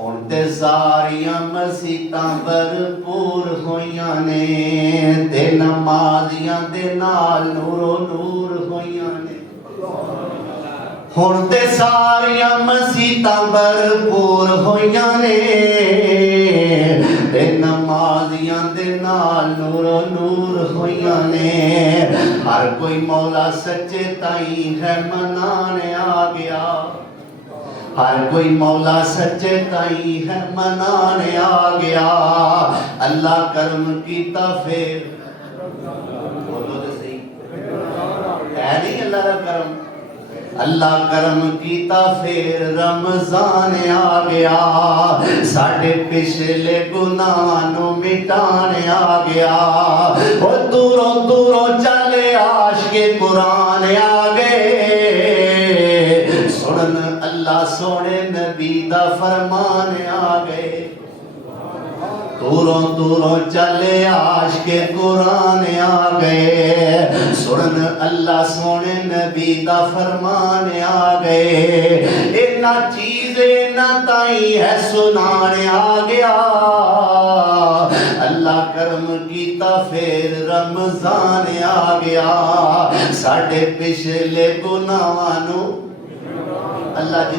हुण ते सारियां मसीतां भरपूर होइयां ने ते नमाजियां दे नाल नूरो नूर होइयां ने। हुण ते सारियां मसीतां भरपूर होइयां ने ते नमाजियां दे नाल नूरो नूर होइयां ने। हर कोई मौला सच्चे ताई है मनाने आ गया, हर कोई मौला सच्चे ताई है मनाने आ गया। अल्लाह करम कीता फिर बोलो तो सही है नहीं अल्लाह का करम। अल्लाह करम कीता फिर रमजान आ गया, साढ़े पिछले गुनाहां नू मिटाने आ गया। और दूरों दूरों चले आशिके कुरान आ गए, सुनन अल्लाह सोने नबी दा फरमान आ गए। दूरों दूरों चले आशिके कुरान आ गए, सुनन अल्लाह सोने नबी दा फरमान आ गए। इन्ना चीज इन्ना ताई है सुनाने आ गया। अल्लाह करम कीता फिर रमजान आ गया, साढ़े पिछले गुनाहां नू अल्लाह